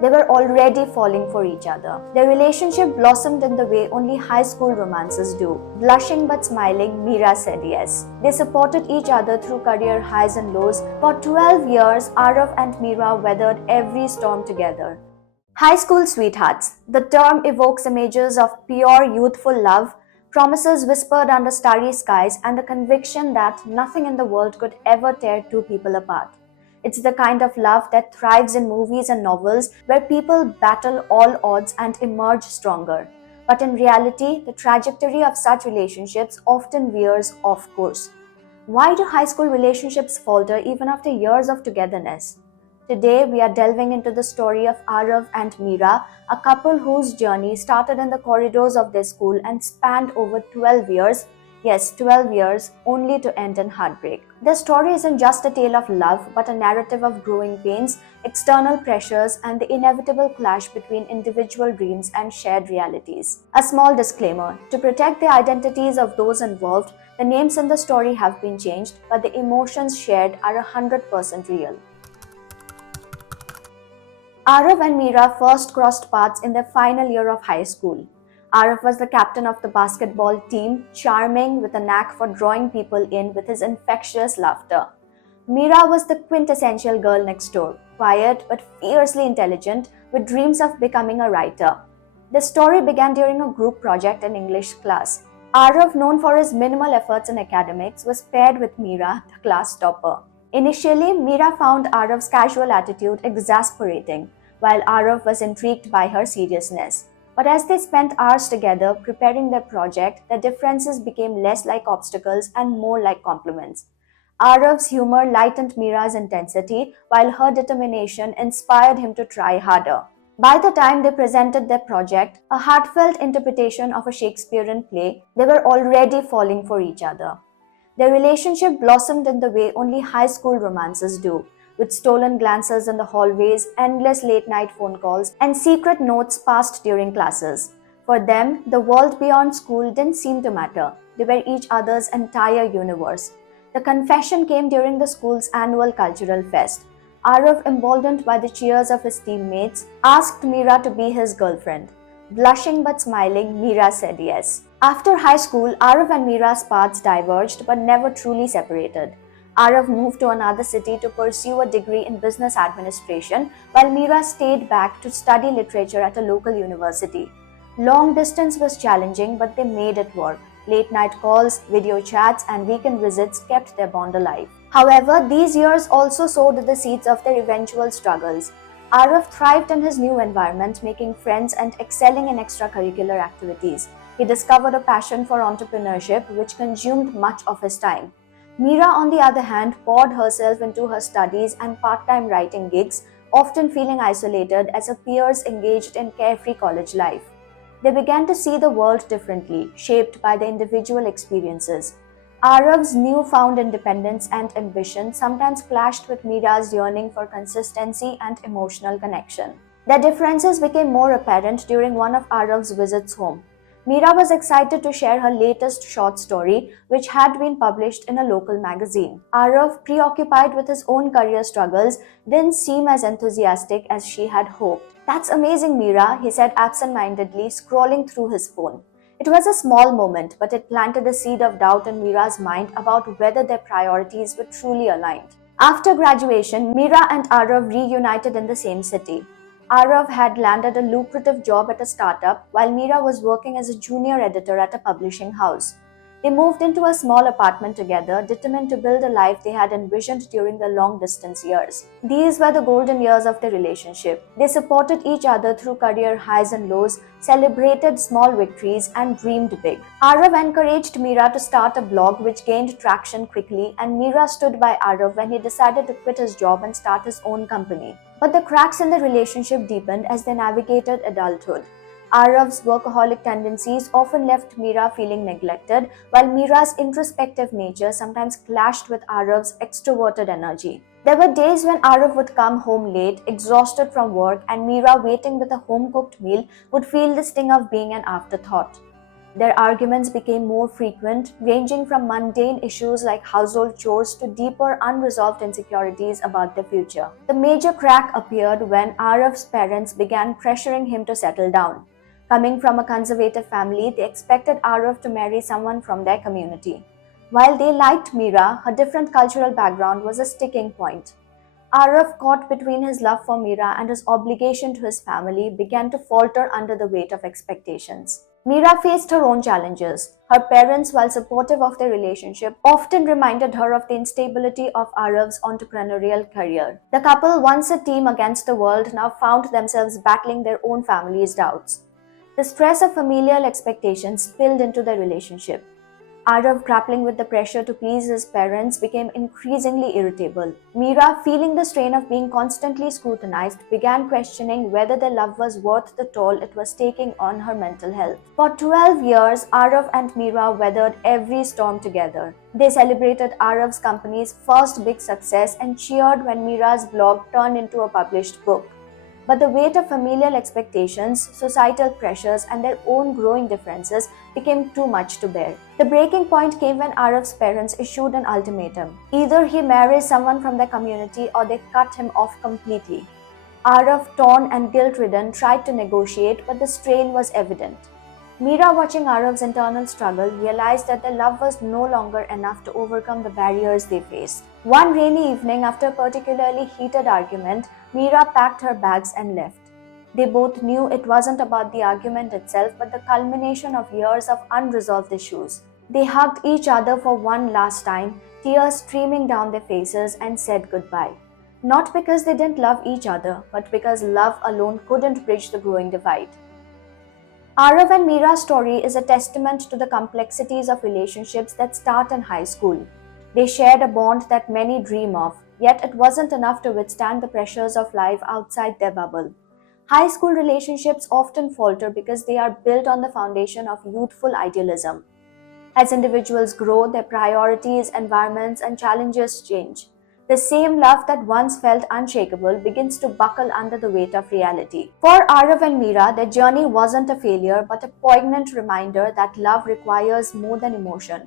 They were already falling for each other. Their relationship blossomed in the way only high school romances do. Blushing but smiling, Mira said yes. They supported each other through career highs and lows. For 12 years, Arav and Mira weathered every storm together. High school sweethearts. The term evokes images of pure youthful love, promises whispered under starry skies, and the conviction that nothing in the world could ever tear two people apart. It's the kind of love that thrives in movies and novels where people battle all odds and emerge stronger. But in reality, the trajectory of such relationships often veers off course. Why do high school relationships falter even after years of togetherness? Today, we are delving into the story of Arav and Mira, a couple whose journey started in the corridors of their school and spanned over 12 years. Yes, 12 years, only to end in heartbreak. Their story isn't just a tale of love, but a narrative of growing pains, external pressures, and the inevitable clash between individual dreams and shared realities. A small disclaimer: to protect the identities of those involved, the names in the story have been changed, but the emotions shared are 100% real. Arav and Mira first crossed paths in their final year of high school. Arav was the captain of the basketball team, charming with a knack for drawing people in with his infectious laughter. Mira was the quintessential girl next door, quiet but fiercely intelligent, with dreams of becoming a writer. The story began during a group project in English class. Arav, known for his minimal efforts in academics, was paired with Mira, the class topper. Initially, Mira found Arav's casual attitude exasperating, while Arav was intrigued by her seriousness. But as they spent hours together preparing their project, the differences became less like obstacles and more like compliments. Arav's humor lightened Mira's intensity, while her determination inspired him to try harder. By the time they presented their project, a heartfelt interpretation of a Shakespearean play, they were already falling for each other. Their relationship blossomed in the way only high school romances do, with stolen glances in the hallways, endless late-night phone calls, and secret notes passed during classes. For them, the world beyond school didn't seem to matter. They were each other's entire universe. The confession came during the school's annual cultural fest. Arav, emboldened by the cheers of his teammates, asked Mira to be his girlfriend. Blushing but smiling, Mira said yes. After high school, Arav and Mira's paths diverged but never truly separated. Arav moved to another city to pursue a degree in business administration, while Mira stayed back to study literature at a local university. Long distance was challenging, but they made it work. Late night calls, video chats, and weekend visits kept their bond alive. However, these years also sowed the seeds of their eventual struggles. Arav thrived in his new environment, making friends and excelling in extracurricular activities. He discovered a passion for entrepreneurship, which consumed much of his time. Mira, on the other hand, poured herself into her studies and part-time writing gigs, often feeling isolated as her peers engaged in carefree college life. They began to see the world differently, shaped by their individual experiences. Arav's newfound independence and ambition sometimes clashed with Mira's yearning for consistency and emotional connection. Their differences became more apparent during one of Arav's visits home. Mira was excited to share her latest short story, which had been published in a local magazine. Arav, preoccupied with his own career struggles, didn't seem as enthusiastic as she had hoped. "That's amazing, Mira," he said absent-mindedly, scrolling through his phone. It was a small moment, but it planted a seed of doubt in Mira's mind about whether their priorities were truly aligned. After graduation, Mira and Arav reunited in the same city. Arav had landed a lucrative job at a startup, while Mira was working as a junior editor at a publishing house. They moved into a small apartment together, determined to build a life they had envisioned during their long-distance years. These were the golden years of their relationship. They supported each other through career highs and lows, celebrated small victories, and dreamed big. Arav encouraged Mira to start a blog, which gained traction quickly, and Mira stood by Arav when he decided to quit his job and start his own company. But the cracks in the relationship deepened as they navigated adulthood. Arav's workaholic tendencies often left Mira feeling neglected, while Mira's introspective nature sometimes clashed with Arav's extroverted energy. There were days when Arav would come home late, exhausted from work, and Mira, waiting with a home-cooked meal, would feel the sting of being an afterthought. Their arguments became more frequent, ranging from mundane issues like household chores to deeper unresolved insecurities about the future. The major crack appeared when Araf's parents began pressuring him to settle down. Coming from a conservative family, they expected Araf to marry someone from their community. While they liked Mira, her different cultural background was a sticking point. Araf, caught between his love for Mira and his obligation to his family, began to falter under the weight of expectations. Mira faced her own challenges. Her parents, while supportive of their relationship, often reminded her of the instability of Araf's entrepreneurial career. The couple, once a team against the world, now found themselves battling their own family's doubts. The stress of familial expectations spilled into their relationship. Arav, grappling with the pressure to please his parents, became increasingly irritable. Mira, feeling the strain of being constantly scrutinized, began questioning whether their love was worth the toll it was taking on her mental health. For 12 years, Arav and Mira weathered every storm together. They celebrated Arav's company's first big success and cheered when Mira's blog turned into a published book. But the weight of familial expectations, societal pressures, and their own growing differences became too much to bear. The breaking point came when Araf's parents issued an ultimatum. Either he marries someone from their community or they cut him off completely. Araf, torn and guilt-ridden, tried to negotiate, but the strain was evident. Mira, watching Araf's internal struggle, realized that their love was no longer enough to overcome the barriers they faced. One rainy evening, after a particularly heated argument, Mira packed her bags and left. They both knew it wasn't about the argument itself, but the culmination of years of unresolved issues. They hugged each other for one last time, tears streaming down their faces, and said goodbye. Not because they didn't love each other, but because love alone couldn't bridge the growing divide. Arav and Mira's story is a testament to the complexities of relationships that start in high school. They shared a bond that many dream of, yet it wasn't enough to withstand the pressures of life outside their bubble. High school relationships often falter because they are built on the foundation of youthful idealism. As individuals grow, their priorities, environments, and challenges change. The same love that once felt unshakable begins to buckle under the weight of reality. For Arav and Mira, their journey wasn't a failure but a poignant reminder that love requires more than emotion.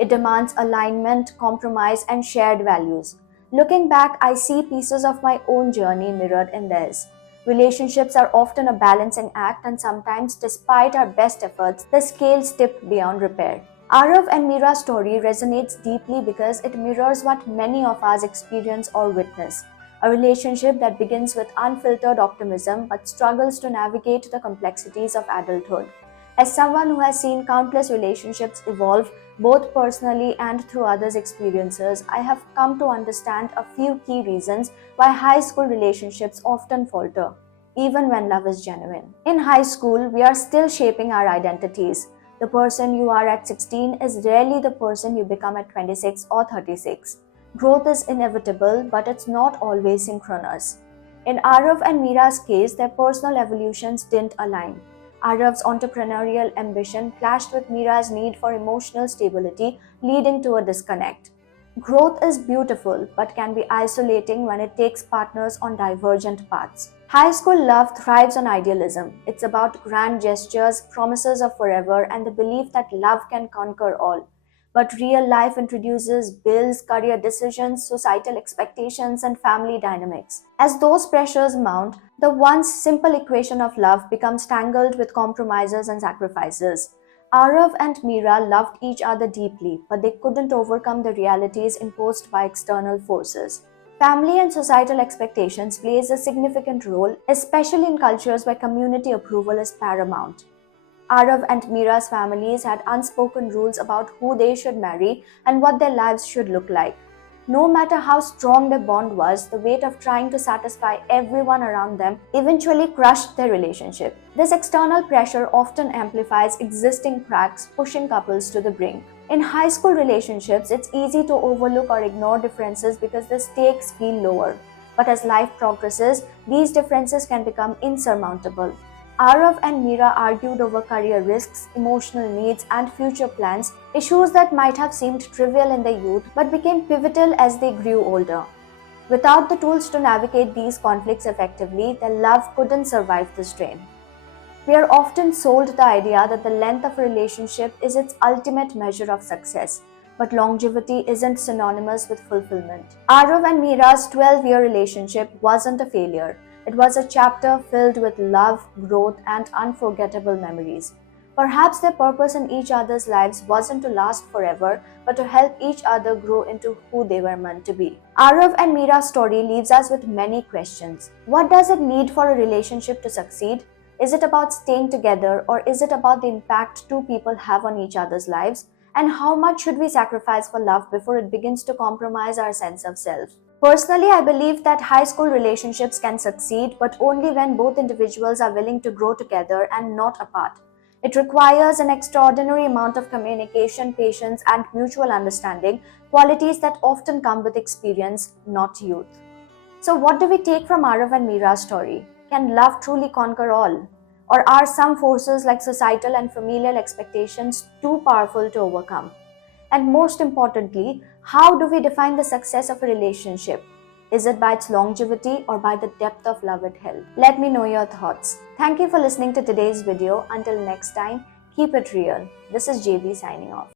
It demands alignment, compromise, and shared values. Looking back, I see pieces of my own journey mirrored in theirs. Relationships are often a balancing act, and sometimes, despite our best efforts, the scales tip beyond repair. Arav and Mira's story resonates deeply because it mirrors what many of us experience or witness. A relationship that begins with unfiltered optimism but struggles to navigate the complexities of adulthood. As someone who has seen countless relationships evolve, both personally and through others' experiences, I have come to understand a few key reasons why high school relationships often falter, even when love is genuine. In high school, we are still shaping our identities. The person you are at 16 is rarely the person you become at 26 or 36. Growth is inevitable, but it's not always synchronous. In Arav and Mira's case, their personal evolutions didn't align. Arav's entrepreneurial ambition clashed with Mira's need for emotional stability, leading to a disconnect. Growth is beautiful, but can be isolating when it takes partners on divergent paths. High school love thrives on idealism. It's about grand gestures, promises of forever, and the belief that love can conquer all. But real life introduces bills, career decisions, societal expectations, and family dynamics. As those pressures mount, the once simple equation of love becomes tangled with compromises and sacrifices. Arav and Mira loved each other deeply, but they couldn't overcome the realities imposed by external forces. Family and societal expectations plays a significant role, especially in cultures where community approval is paramount. Arav and Mira's families had unspoken rules about who they should marry and what their lives should look like. No matter how strong their bond was, the weight of trying to satisfy everyone around them eventually crushed their relationship. This external pressure often amplifies existing cracks, pushing couples to the brink. In high school relationships, it's easy to overlook or ignore differences because the stakes feel lower. But as life progresses, these differences can become insurmountable. Arav and Mira argued over career risks, emotional needs, and future plans, issues that might have seemed trivial in their youth but became pivotal as they grew older. Without the tools to navigate these conflicts effectively, their love couldn't survive the strain. We are often sold the idea that the length of a relationship is its ultimate measure of success, but longevity isn't synonymous with fulfillment. Arav and Mira's 12-year relationship wasn't a failure. It was a chapter filled with love, growth, and unforgettable memories. Perhaps their purpose in each other's lives wasn't to last forever, but to help each other grow into who they were meant to be. Arav and Mira's story leaves us with many questions. What does it need for a relationship to succeed? Is it about staying together, or is it about the impact two people have on each other's lives? And how much should we sacrifice for love before it begins to compromise our sense of self? Personally, I believe that high school relationships can succeed, but only when both individuals are willing to grow together and not apart. It requires an extraordinary amount of communication, patience, and mutual understanding, qualities that often come with experience, not youth. So, what do we take from Arav and Mira's story? Can love truly conquer all? Or are some forces like societal and familial expectations too powerful to overcome? And most importantly, how do we define the success of a relationship? Is it by its longevity or by the depth of love it held? Let me know your thoughts. Thank you for listening to today's video. Until next time, keep it real. This is JB signing off.